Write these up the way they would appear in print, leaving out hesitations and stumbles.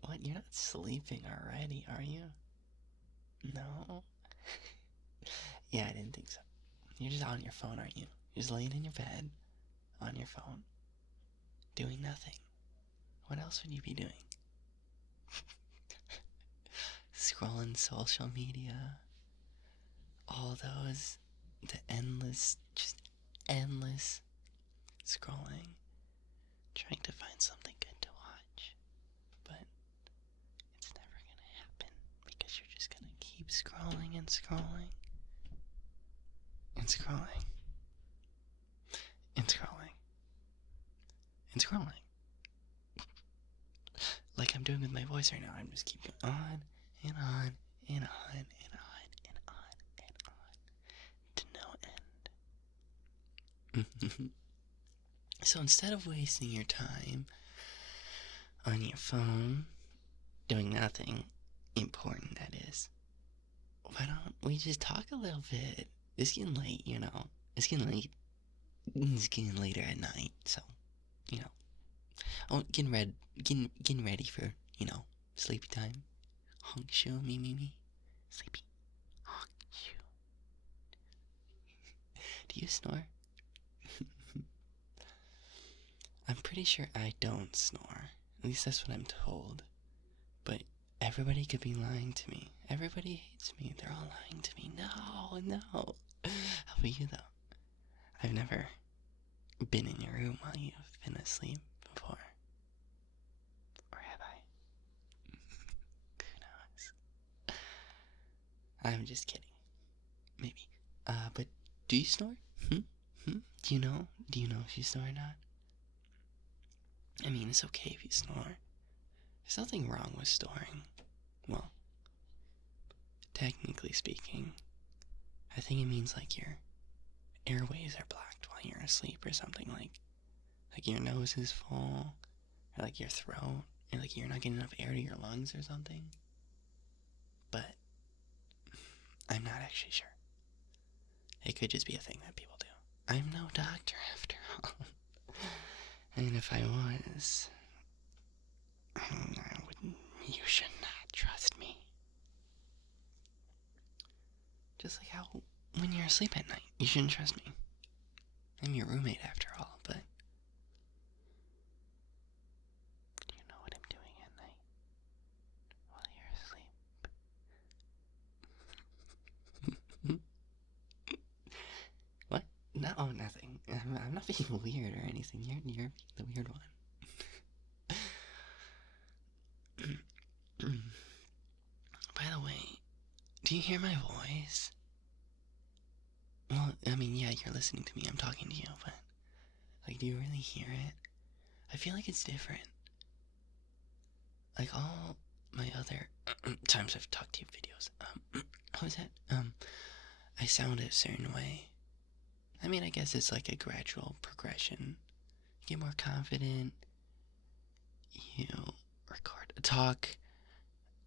What? You're not sleeping already, are you? No? Yeah, I didn't think so. You're just on your phone, aren't you? You're just laying in your bed, on your phone, doing nothing. What else would you be doing? Scrolling social media. All those, the just endless scrolling. Trying to find something good to watch. But it's never gonna happen because you're just gonna keep scrolling and scrolling and scrolling and scrolling and scrolling. Like I'm doing with my voice right now. I'm just keep going on and on and on and on and on and on to no end. So instead of wasting your time on your phone doing nothing important, that is, why don't we just talk a little bit? It's getting late, you know. It's getting late. It's getting later at night, so, you know. Oh, getting ready for, you know, sleepy time. Honk shoo, me. Sleepy. Honk shoo. Do you snore? I'm pretty sure I don't snore. At least that's what I'm told. But everybody could be lying to me. Everybody hates me. They're all lying to me. No. How about you, though? I've never been in your room while you've been asleep before. Or have I? Who knows? I'm just kidding. Maybe. But do you snore? Do you know? Do you know if you snore or not? I mean, it's okay if you snore. There's nothing wrong with snoring. Well, technically speaking, I think it means like your airways are blocked while you're asleep or something, like your nose is full, or like your throat, or like you're not getting enough air to your lungs or something. But I'm not actually sure. It could just be a thing that people do. I'm no doctor after all. And if I was, you should not trust me. Just like how when you're asleep at night, you shouldn't trust me. I'm your roommate after all, but do you know what I'm doing at night while you're asleep? What? No, nothing. I'm not being weird or anything. You're the weird one. By the way, do you hear my voice? Well, I mean, yeah, you're listening to me. I'm talking to you, but like, do you really hear it? I feel like it's different. Like all my other times I've talked to you videos, how is that? I sound a certain way. I mean, I guess it's like a gradual progression. You get more confident, you talk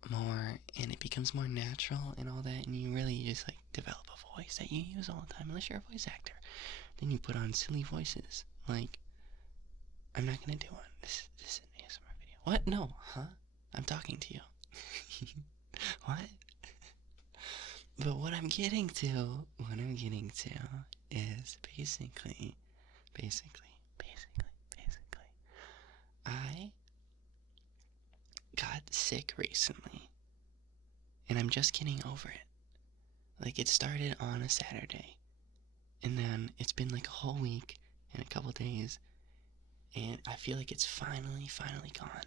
more, and it becomes more natural and all that, and you really just like develop a voice that you use all the time, unless you're a voice actor. Then you put on silly voices, like, I'm not gonna do one. This is an ASMR video. What? No, huh? I'm talking to you. What? But what I'm getting to is basically, I got sick recently, and I'm just getting over it. Like, it started on a Saturday, and then it's been like a whole week and a couple days, and I feel like it's finally gone.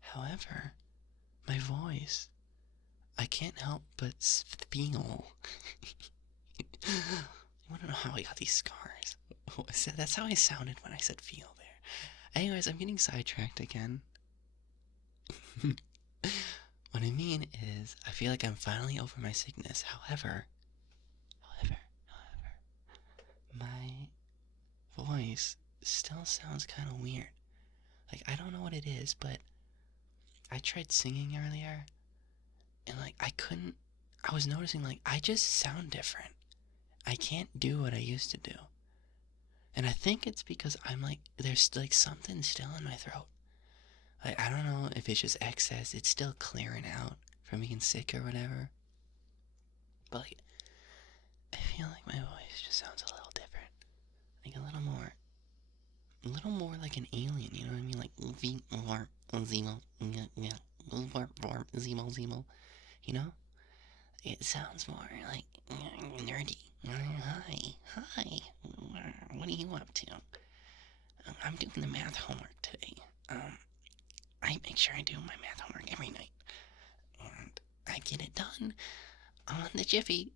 However, my voice, I can't help but feel. You want to know how I got these scars? That's how I sounded when I said feel there. Anyways, I'm getting sidetracked again. What I mean is, I feel like I'm finally over my sickness. However, my voice still sounds kind of weird. Like, I don't know what it is, but I tried singing earlier, and like, I was noticing, like, I just sound different. I can't do what I used to do. And I think it's because I'm like, there's like something still in my throat. Like, I don't know if it's just excess. It's still clearing out from being sick or whatever. But like, I feel like my voice just sounds a little different. Like a little more like an alien. You know what I mean? Like zemo. You know? It sounds more like nerdy. Hi. What are you up to? I'm doing the math homework today. I make sure I do my math homework every night, and I get it done on the jiffy.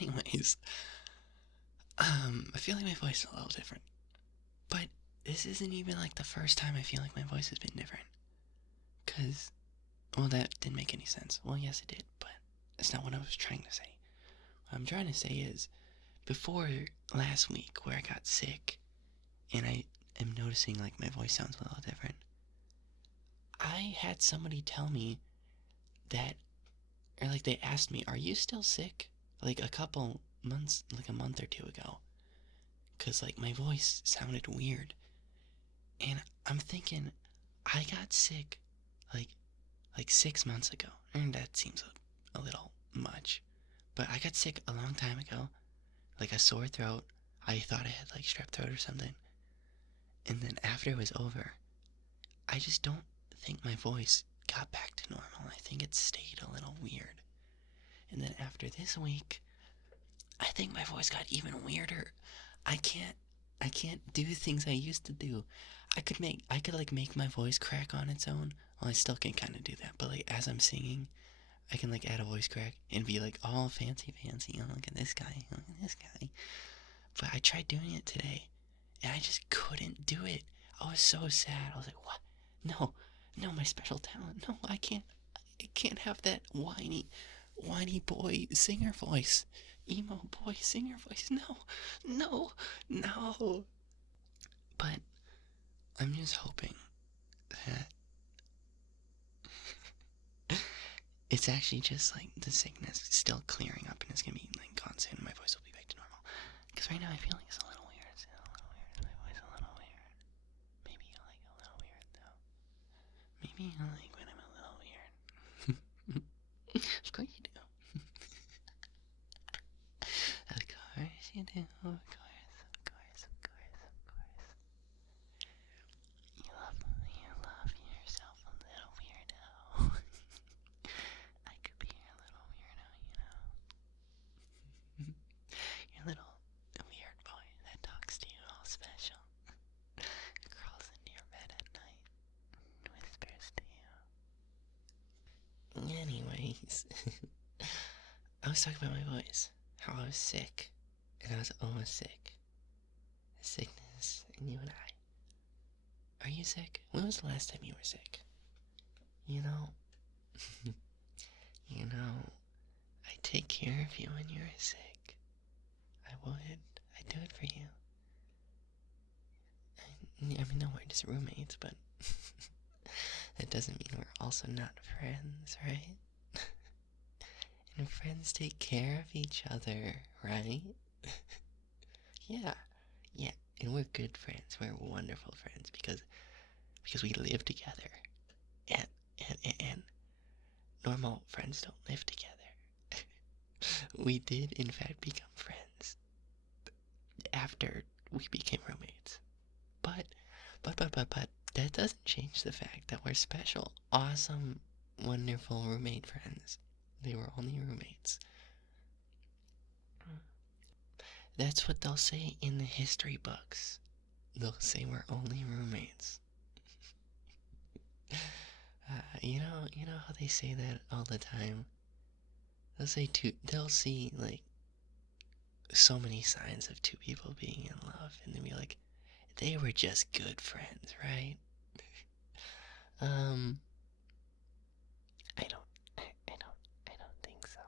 Anyways, I feel like my voice is a little different, but this isn't even like the first time I feel like my voice has been different. Cause, well, that didn't make any sense. Well, yes, it did, but that's not what I was trying to say. What I'm trying to say is, before last week where I got sick, and I am noticing like my voice sounds a little different, I had somebody tell me that, or like they asked me, "Are you still sick?" Like a couple months, like a month or two ago, cause like my voice sounded weird, and I'm thinking, I got sick, like 6 months ago, and that seems a little much, but I got sick a long time ago, like a sore throat. I thought I had like strep throat or something, and then after it was over, I just don't think my voice got back to normal. I think it stayed a little weird. And then after this week, I think my voice got even weirder. I can't do things I used to do. I could like make my voice crack on its own. Well, I still can kind of do that, but like as I'm singing, I can like add a voice crack and be like all fancy. Oh, look at this guy. Look at this guy. But I tried doing it today, and I just couldn't do it. I was so sad. I was like, what? No, my special talent. No, I can't have that whiny boy singer voice. Emo boy singer voice. No. But I'm just hoping that it's actually just like the sickness still clearing up and it's gonna be like gone soon. My voice will be back to normal. Because right now I feel like it's a little weird. It's a little weird. My voice a little weird. Maybe you like a little weird though. Maybe you like when I'm a little weird. Of course you do. Of course you do. Of course. You love yourself a little weirdo. I could be your little weirdo, you know. Your little weird boy that talks to you all special. Crawls into your bed at night and whispers to you. Anyways, I was talking about my voice. How I was sick. And I was almost sick. Sickness, and you and I. Are you sick? When was the last time you were sick? You know, I take care of you when you're sick. I would. I'd do it for you. I mean, no, we're just roommates, but that doesn't mean we're also not friends, right? And friends take care of each other, right? Yeah, and we're good friends. We're wonderful friends because we live together, and normal friends don't live together. We did, in fact, become friends after we became roommates. But that doesn't change the fact that we're special, awesome, wonderful roommate friends. They were only roommates. That's what they'll say in the history books. They'll say we're only roommates. You know how they say that all the time? They'll see, like, so many signs of two people being in love, and they'll be like, they were just good friends, right? I don't think so.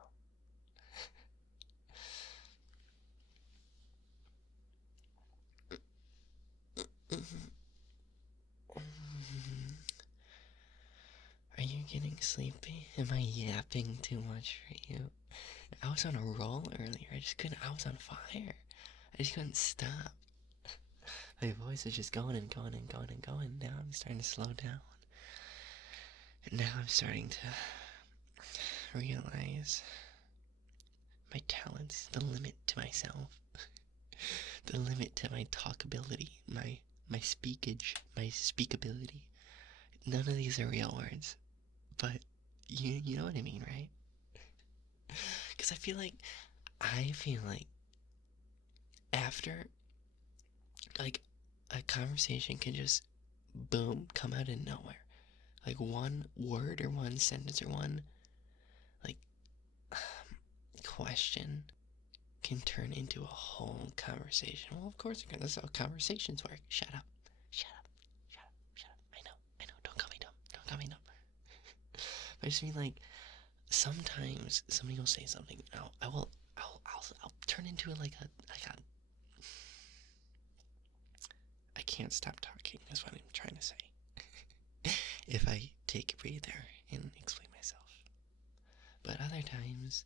Are you getting sleepy? Am I yapping too much for you? I was on a roll earlier. I was on fire. I just couldn't stop. My voice was just going and going and going and going. Now I'm starting to slow down. And now I'm starting to realize my talents, the limit to myself, the limit to my talkability, my speakage, my speakability. None of these are real words, but you know what I mean, right? Because I feel like after, like, a conversation can just, boom, come out of nowhere. Like, one word or one sentence or one, like, question can turn into a whole conversation. Well, of course, that's how conversations work. Shut up. Shut up. Shut up. Shut up. I know. Don't call me dumb. Don't call me dumb. I just mean, like, sometimes somebody will say something, and I'll turn into like a I can't stop talking is what I'm trying to say. If I take a breather and explain myself. But other times,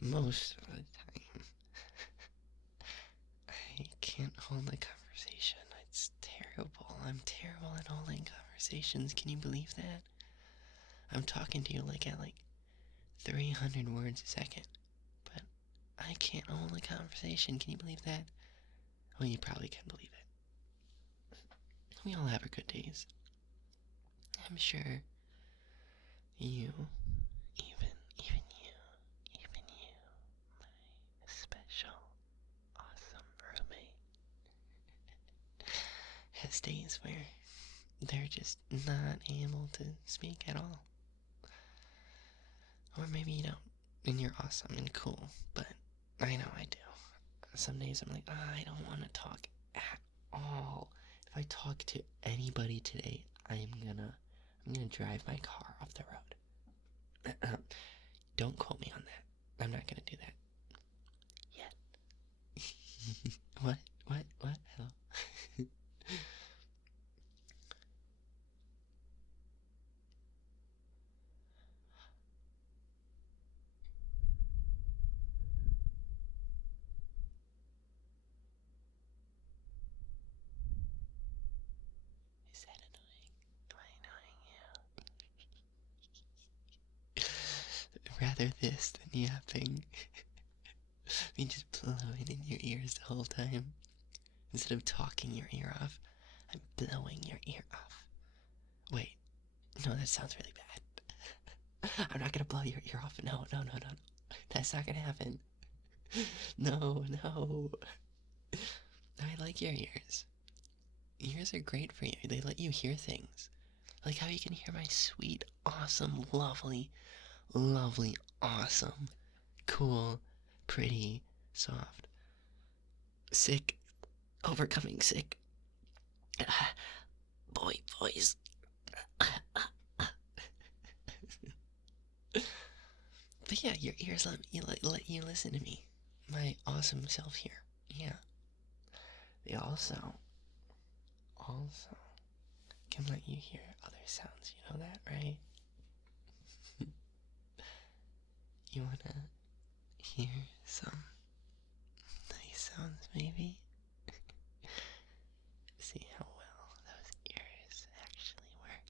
most of the time, I can't hold a conversation. It's terrible. I'm terrible at holding conversations. Can you believe that? I'm talking to you at 300 words a second. But I can't hold a conversation. Can you believe that? Well, you probably can believe it. We all have our good days. I'm sure you, even you, my special, awesome roommate, has days where they're just not able to speak at all. Or maybe you don't, and you're awesome and cool, but I know I do. Some days I'm like, I don't want to talk at all. If I talk to anybody today, I'm gonna drive my car off the road. Don't quote me on that. I'm not gonna do that yet. What? Hello? Is that annoying? Am I annoying you? Rather this than yapping. Me just blowing in your ears the whole time. Instead of talking your ear off, I'm blowing your ear off. Wait, no, that sounds really bad. I'm not gonna blow your ear off. No. That's not gonna happen. No. I like your ears. Ears are great for you. They let you hear things. Like how you can hear my sweet, awesome, lovely, awesome, cool, pretty, soft, sick, overcoming sick, voice. But yeah, your ears let you listen to me. My awesome self here. Yeah. They also can let you hear other sounds. You know that, right? You wanna hear some nice sounds, maybe? See how well those ears actually work.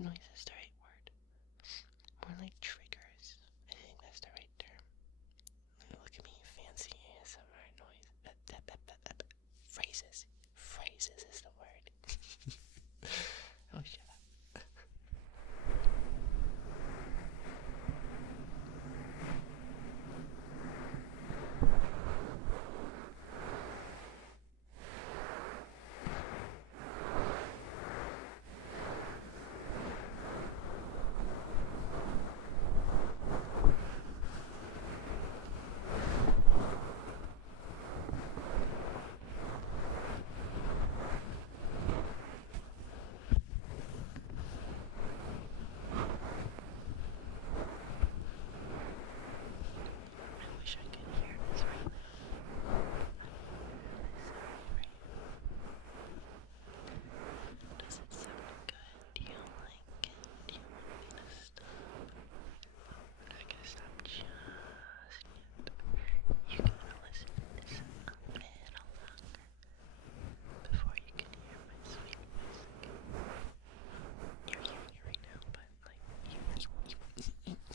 noise is the right word. More like triggers. I think that's the right term. Look at me, fancy ASMR noise. Phrases. Phrases is the word. Oh, shut up.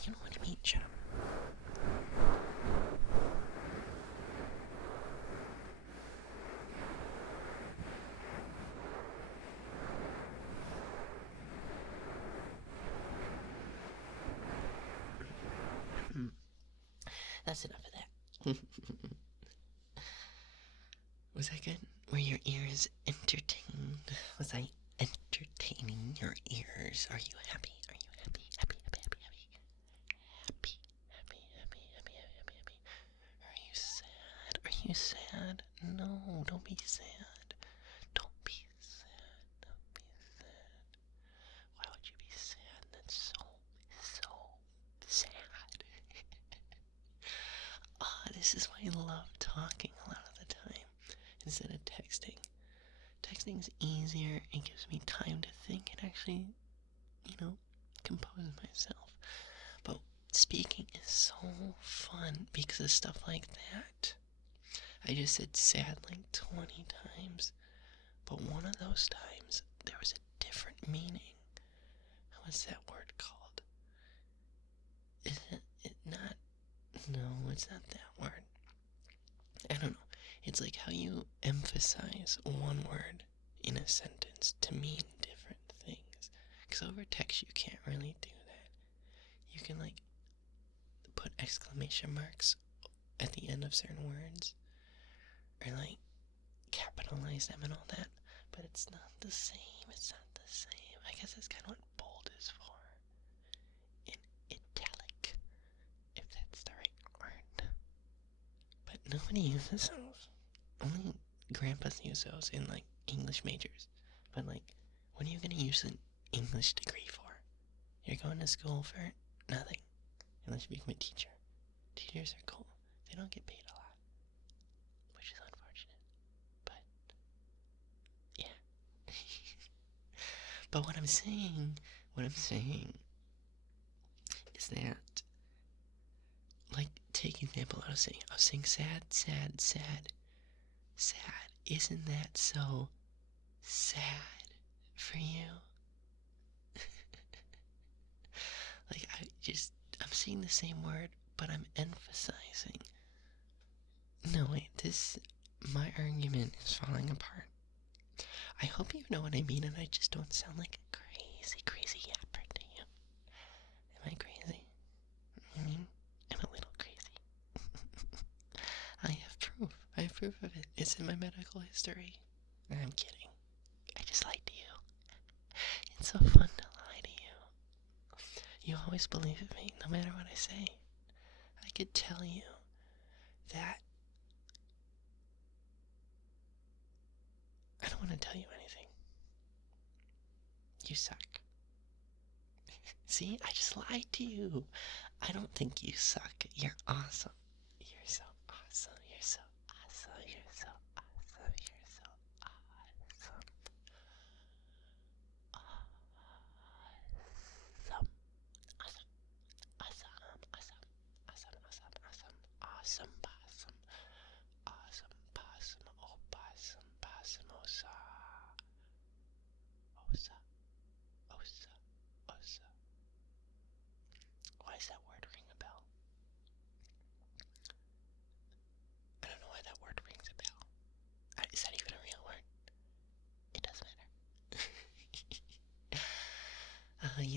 You know what I mean, shut up. That's enough of that. Was that good? Were your ears entertained? Was I entertaining your ears? Are you happy? Are you happy? Happy, happy, happy, happy? Happy, happy, happy, happy, happy, happy, happy. Are you sad? Are you sad? No, don't be sad. Don't be sad. Don't be sad. Why would you be sad? That's so sad. This is why I love talking a lot of the time instead of texting. Texting is easier. It gives me time to think and actually, compose myself. But speaking is so fun because of stuff like that. I just said sad like 20 times, but one of those times there was a different meaning. What's that word called? Is it not? No, it's not that word. I don't know. It's like how you emphasize one word in a sentence to mean different things. Because over text you can't really do that. You can put exclamation marks at the end of certain words. Or capitalize them and all that. But it's not the same. It's not the same. I guess that's kind of what bold is for. In italic. If that's the right word. But nobody uses those. Only grandpas use those in English majors. But what are you gonna use an English degree for? You're going to school for nothing. Unless you become a teacher. Teachers are cool. They don't get paid a lot. Which is unfortunate. But yeah. But what I'm saying is that take example, I was saying sad. Isn't that so sad for you? I'm saying the same word, but I'm emphasizing. No, wait, my argument is falling apart. I hope you know what I mean and I just don't sound like a crazy yapper to you. Am I crazy? I mean, I'm a little crazy. I have proof of it. It's in my medical history. I'm kidding. I just lied to you. It's so fun to lie to you. You always believe me, no matter what I say. I could tell you that I don't want to tell you anything. You suck. See, I just lied to you. I don't think you suck. You're awesome. You're so awesome. You're so awesome. You're so awesome. You're so awesome. Awesome possum. Awesome possum. Oh possum, possum, osa. Osa. Osa.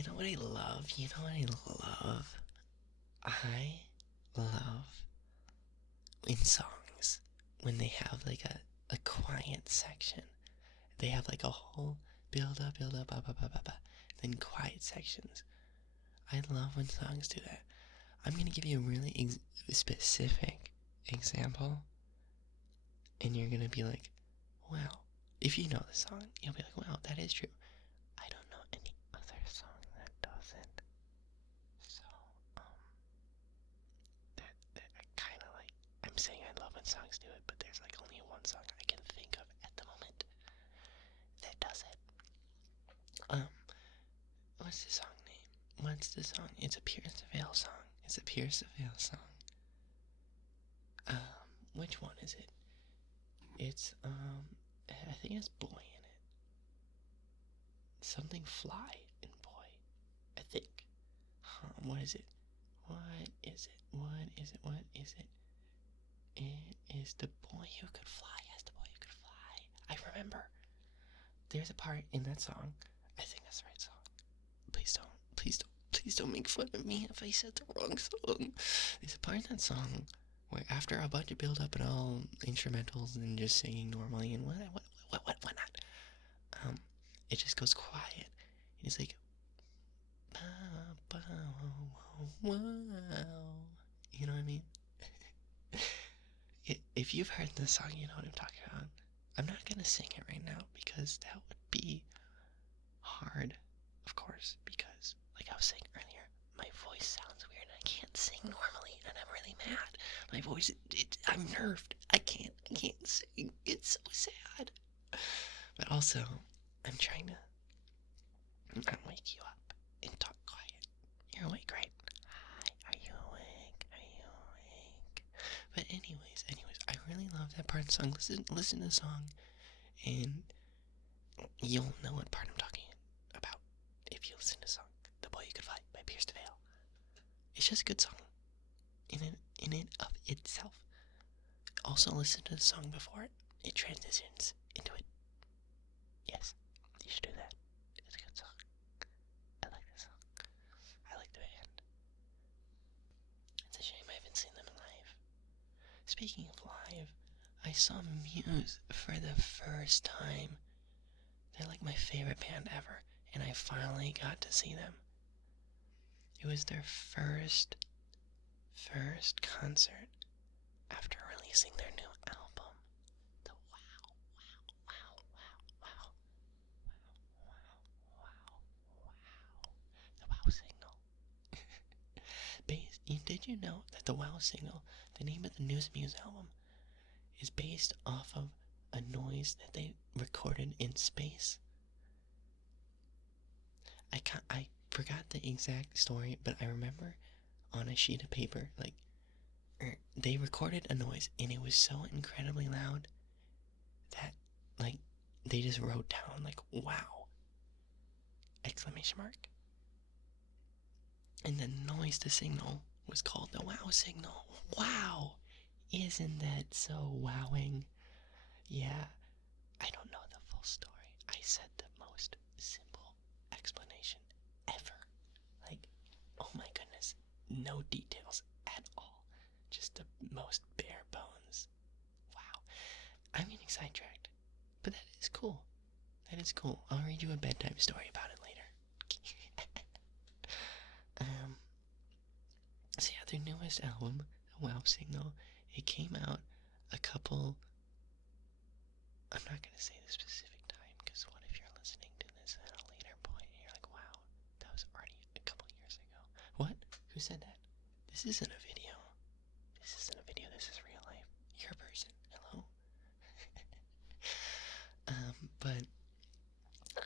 You know what I love? You know what I love? I love in songs when they have like a quiet section. They have like a whole build up, then quiet sections. I love when songs do that. I'm gonna give you a really specific example, and you're gonna be like, wow. If you know the song, you'll be like, wow, that is true. I don't know any other song that doesn't. So, that I kind of like, I'm saying I love when songs do it, but there's like only one song I can think of at the moment that does it. What's the song name? What's the song? It's a Pierce the Veil song. It's a Pierce the Veil song. Which one is it? It's, I think it's Boy in it. Something Fly in Boy, I think. What is it? What is it? What is it? What is it? It is The Boy Who Could Fly. Yes, The Boy Who Could Fly. I remember. There's a part in that song. I think that's the right song. Please don't make fun of me if I said the wrong song. There's a part in that song where after a bunch of build up and all instrumentals and just singing normally and what not, it just goes quiet. And it's like, wow. You know what I mean? If you've heard this song, you know what I'm talking about. I'm not gonna sing it right now because that would be hard, of course, because like I was saying earlier, my voice sounds weird and I can't sing normally and I'm really mad. My voice, I'm nerved. I can't sing. It's so sad. But also, I'm trying to wake you up and talk quiet. You're awake, right? Hi, are you awake? But anyways, I really love that part of the song. Listen to the song, and you'll know what part I'm talking about if you listen to the song. The Boy Who Could Fly by Pierce the Veil. It's just a good song in and of itself. Also listen to the song before it transitions into it. Yes, you should do that. It's a good song. I like this song. I like the band. It's a shame I haven't seen them live. Speaking of live, I saw Muse for the first time. They're like my favorite band ever, and I finally got to see them. It was their first concert after releasing their new album. The Wow Signal. Did you know that the Wow Signal, the name of the new Muse album, is based off of a noise that they recorded in space? I forgot the exact story, but I remember on a sheet of paper, like, they recorded a noise, and it was so incredibly loud that, like, they just wrote down, like, wow! Exclamation mark. And the noise, the signal, was called the Wow Signal. Wow! Isn't that so wowing? Yeah, I don't know the full story. I said the most simple explanation ever. Like, oh my goodness, no details at all. Just the most bare bones. Wow. I'm getting sidetracked. But that is cool. That is cool. I'll read you a bedtime story about it later. So yeah, their newest album, Wow Signal, it came out a couple... I'm not going to say the specific time, because what if you're listening to this at a later point and you're like, wow, that was already a couple years ago. What? Who said that? This isn't a video. This isn't a video, this is real life. You're a person. Hello? But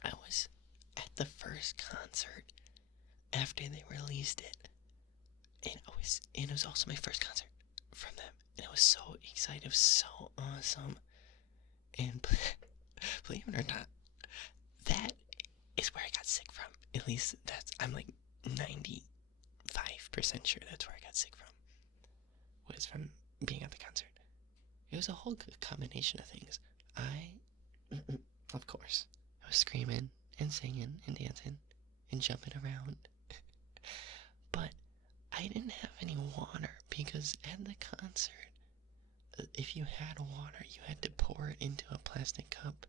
I was at the first concert after they released it. And it was also my first concert from them. And I was so excited. It was so awesome. And believe it or not, that is where I got sick from. At least I'm like 95% sure that's where I got sick from. Was from being at the concert. It was a whole combination of things. Of course, I was screaming and singing and dancing. and jumping around. But I didn't have any water because at the concert, if you had water, you had to pour it into a plastic cup.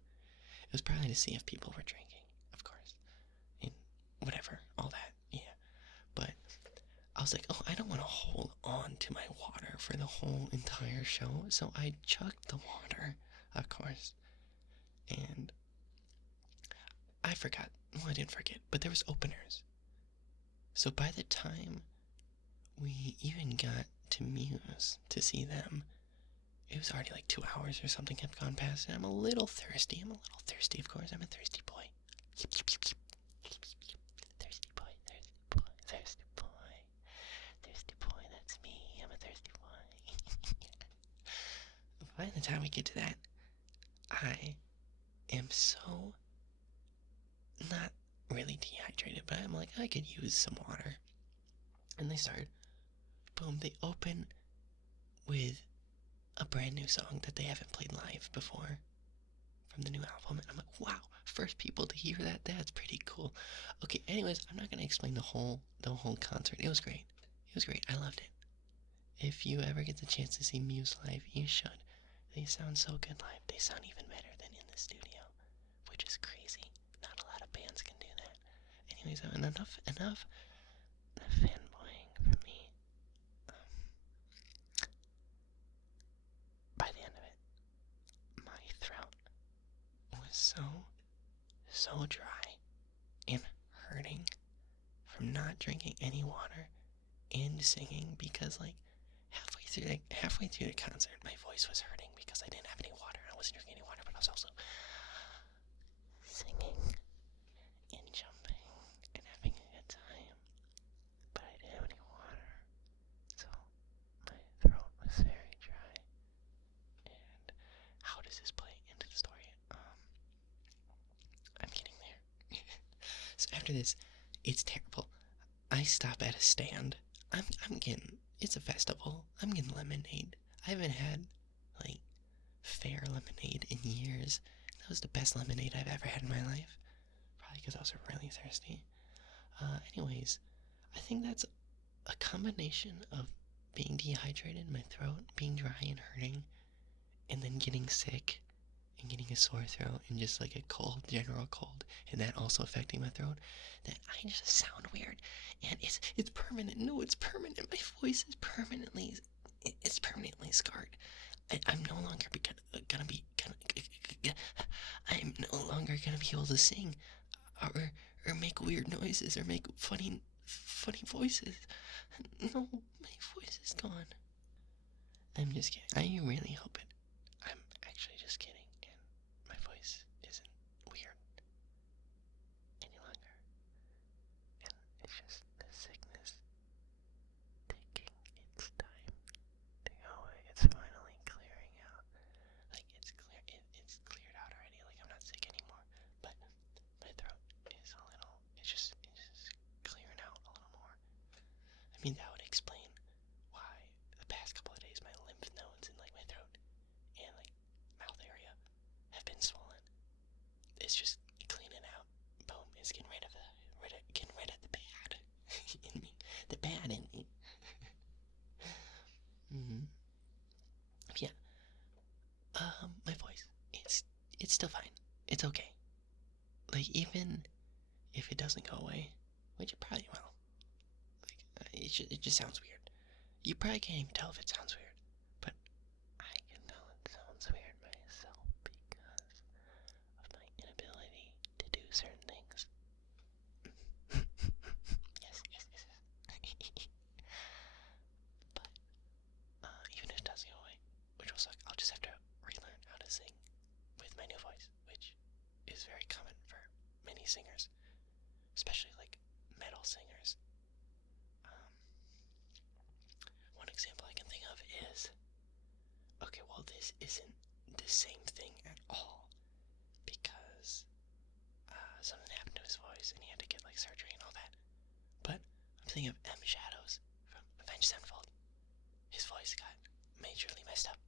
It was probably to see if people were drinking, of course. And whatever, all that, yeah. But I was like, oh, I don't want to hold on to my water for the whole entire show. So I chugged the water, of course. And I forgot. Well, I didn't forget, but there was openers. So by the time we even got to Muse to see them, it was already like 2 hours or something had gone past, and I'm a little thirsty, of course. I'm a thirsty boy. Thirsty boy, that's me. I'm a thirsty boy. By the time we get to that, I am so not really dehydrated, but I'm like, I could use some water. And they started, boom, they open with a brand new song that they haven't played live before from the new album, and I'm like, wow, first people to hear that, that's pretty cool. Okay, anyways, I'm not gonna explain the whole concert. It was great. I loved it. If you ever get the chance to see Muse live, you should. They sound so good live. They sound even better than in the studio, which is crazy. Not a lot of bands can do that. Anyways, enough fanboying from me. By the end of it, my throat was so dry and hurting from not drinking any water and singing, because like halfway through the concert my voice was hurting because I didn't have any water. I wasn't drinking any water, but I was also singing and jumping and having a good time, but I didn't have any water, so my throat was very dry. And how does this play into the story? I'm getting there. So after this, it's terrible. I stop at a stand. I'm getting, it's a festival. I'm getting lemonade. I haven't had, like, fair lemonade in years. That was the best lemonade I've ever had in my life. Probably because I was really thirsty. Anyways, I think that's a combination of being dehydrated, my throat being dry and hurting, and then getting sick and getting a sore throat and just like a cold, general cold, and that also affecting my throat, that I just sound weird. And it's permanent. No, it's permanent. My voice is permanently scarred. I'm no longer gonna be able to sing or make weird noises or make funny voices. No, my voice is gone. I'm just kidding. I really hope it. I'm actually just kidding, and my voice isn't weird any longer. And it's just the sickness taking its time to go away. It's finally clearing out. Like, it's cleared out already. Like, I'm not sick anymore. But my throat is it's just clearing out a little more. I mean, that would explain why the past couple of days my lymph nodes and like my throat and like mouth area have been swollen. It's just cleaning out. Boom! It's getting rid of the bad in me. The bad in me. Yeah. My voice. It's still fine. It's okay. Like, even if it doesn't go away, which it probably will. Like, it just sounds weird. You probably can't even tell if it sounds weird, but I can tell it sounds weird myself because of my inability to do certain things. Yes. But even if it does go away, which will suck, I'll just have to relearn how to sing with my new voice, which is very common for many singers, especially like metal singers. One example I can think of is, okay, well, this isn't the same thing at all, because something happened to his voice and he had to get like surgery and all that. But I'm thinking of M Shadows from Avenged Sevenfold. His voice got majorly messed up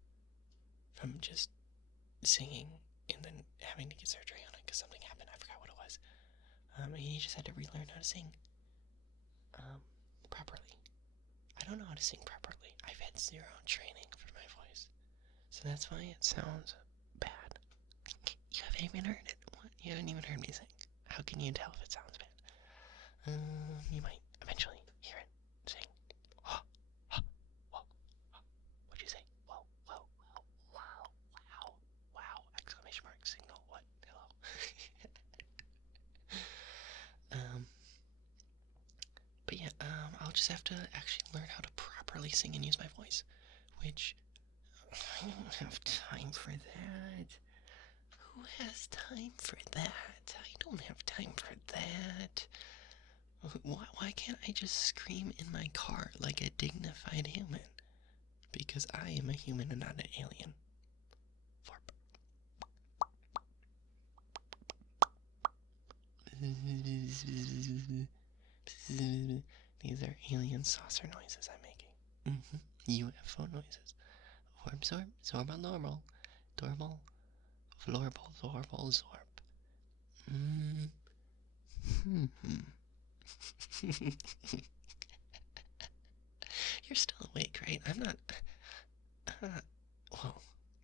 from just singing and then having to get surgery on it because something happened. I forgot what it was. He just had to relearn how to sing properly. I don't know how to sing properly. I've had zero training for my voice, so that's why it sounds bad. You haven't even heard it. What? You haven't even heard me sing. How can you tell if it sounds bad? You might eventually hear it sing. Whoa, whoa, what'd you say? Whoa, whoa, whoa, wow, wow, wow! Exclamation mark, signal, what? Hello. But yeah, I'll just have to actually learn how to properly sing and use my voice, which I don't have time for that. Who has time for that? I don't have time for that. Why can't I just scream in my car like a dignified human? Because I am a human and not an alien. These are alien saucer noises I'm making. UFO noises. Orb, zorb, zorb on normal. Dormal. Floorball, zorbal, zorb. You're still awake, right? I'm not. Well,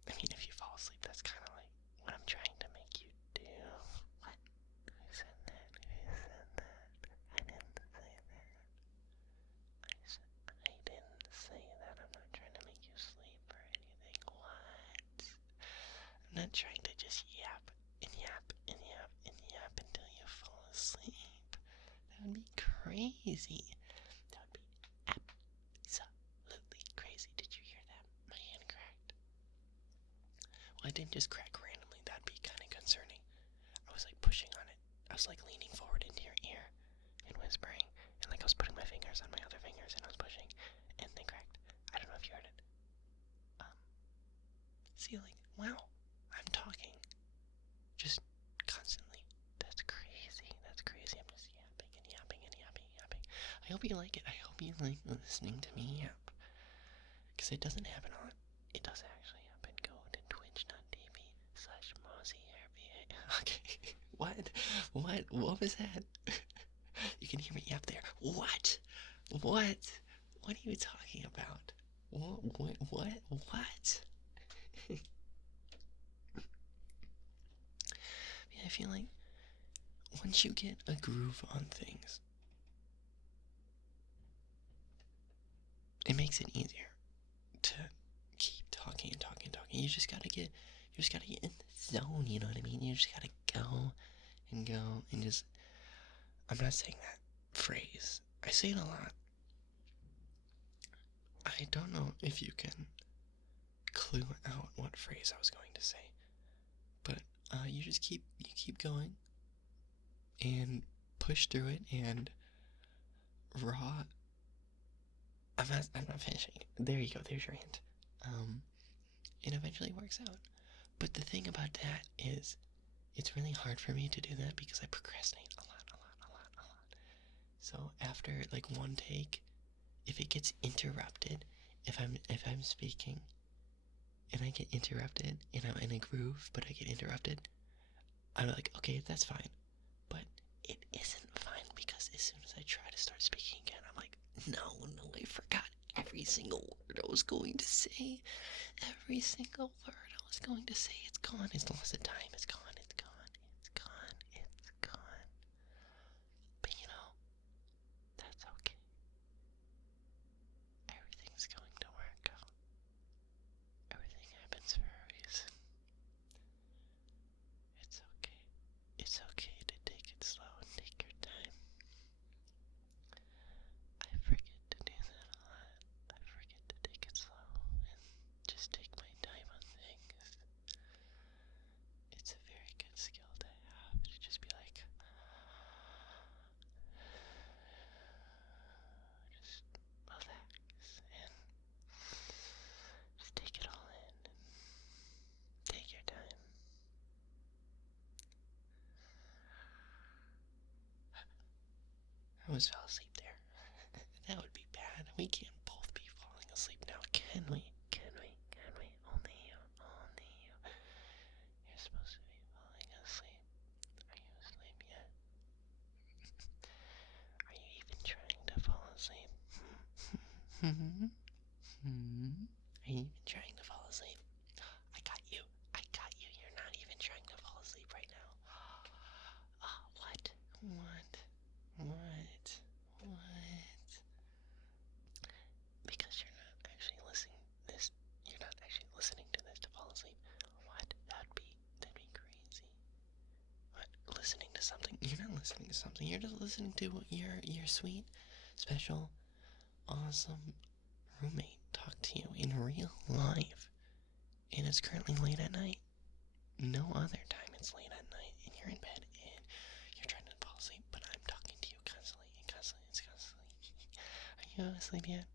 I mean, if you fall asleep, that's kind of like what I'm trying to make you do. What? Who said that? Who said that? I didn't say that. I didn't say that. I'm not trying to make you sleep or anything. What? I'm not trying to just yap and yap and yap and yap until you fall asleep. That would be crazy. That would be absolutely crazy. Did you hear that? My hand cracked. Well, it didn't just crack randomly. That'd be kind of concerning. I was like pushing on it. I was like leaning forward into your ear and whispering. And like I was putting my fingers on my other fingers and I was pushing. And they cracked. I don't know if you heard it. See, like, wow. I'm talking. Just constantly. That's crazy. That's crazy. I'm just yapping and yapping and yapping and yapping. I hope you like it. I hope you like listening to me yap. Because it doesn't happen a lot. It does actually happen. Go to twitch.tv/MossyMailOrBusiness. Okay. What was that? You can hear me yap there. What? What are you talking about? What? Yeah, I feel like once you get a groove on things, it makes it easier to keep talking and talking and talking. You just gotta get in the zone, you know what I mean? You just gotta go and just, I'm not saying that phrase. I say it a lot. I don't know if you can clue out what phrase I was going to say, but you keep going and push through it and raw. I'm not finishing. There you go. There's your hint. It eventually works out. But the thing about that is, it's really hard for me to do that because I procrastinate a lot. So after like one take, if it gets interrupted, if I'm speaking and I get interrupted and I'm in a groove but I get interrupted, I'm like, okay, that's fine. But it isn't fine because as soon as I try to start speaking again, I'm like, no, I forgot every single word I was going to say. Every single word I was going to say, it's gone. It's lost of time. It's gone. But you know, that's okay. Everything's going to work out. Everything happens for a reason. It's okay. It's okay to take it slow and take your time. I forget to do that a lot. I forget to take it slow and just take my time on things. It's a very good skill to have, to just be like, just relax and just take it all in and take your time. I almost fell asleep there. That would be bad. We can't both be falling asleep now, can we? Only you. You're supposed to be falling asleep. Are you asleep yet? Hmm? Hmm? Are you even trying to fall asleep? I got you. I got you. You're not even trying to fall asleep right now. What? What? What? What? Because you're not actually listening this. You're not actually listening to this to fall asleep. What? That'd be crazy. What? Listening to something? You're not listening to something. You're just listening to your sweet, special, awesome roommate talk to you in real life. And it's currently late at night. No other time it's late at night and you're in bed and you're trying to fall asleep, but I'm talking to you constantly and constantly and constantly. Are you asleep yet?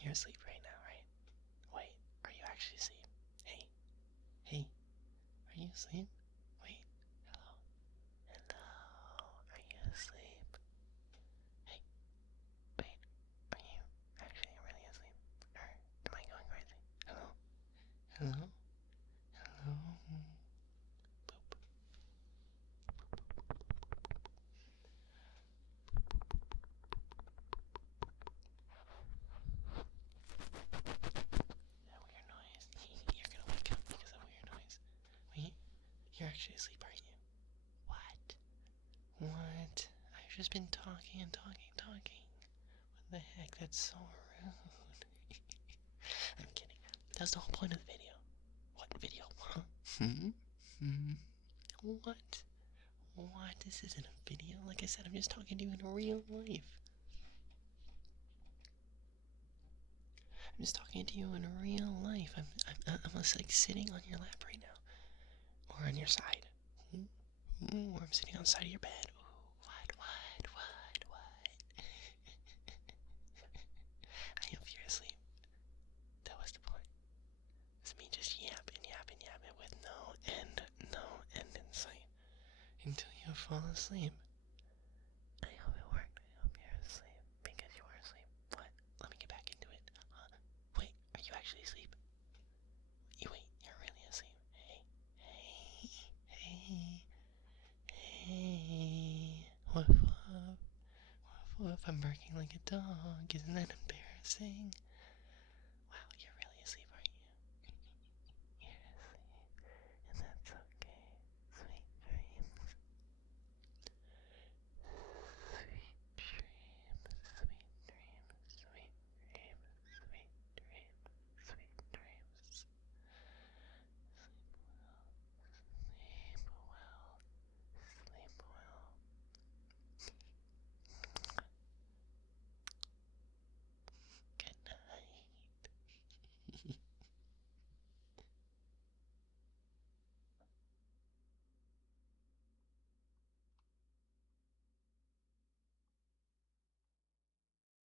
You're asleep right now, right? Wait, are you actually asleep? Hey, hey, are you asleep? Wait, hello, are you asleep? Hey, wait, are you actually really asleep? Or am I going crazy? Hello, hello, hello. Boop. That weird noise. You're gonna wake up because of weird noise. Wait, you're actually asleep, aren't you? What? What? I've just been talking and talking. What the heck? That's so rude. I'm kidding. That's the whole point of the video. What video? Huh? What? What? This isn't a video. Like I said, I'm just talking to you in real life. I'm just talking to you in real life. I'm just like sitting on your lap right now. Or on your side. Or I'm sitting on the side of your bed. Ooh, what? I hope you're asleep. That was the point. It's me just yapping with no end in sight. Until you fall asleep. I hope it worked. I hope you're asleep. Because you are asleep. What? Let me get back into it. Wait, are you actually asleep? Wait, you're really asleep. Hey. Woof woof. I'm barking like a dog. Isn't that embarrassing?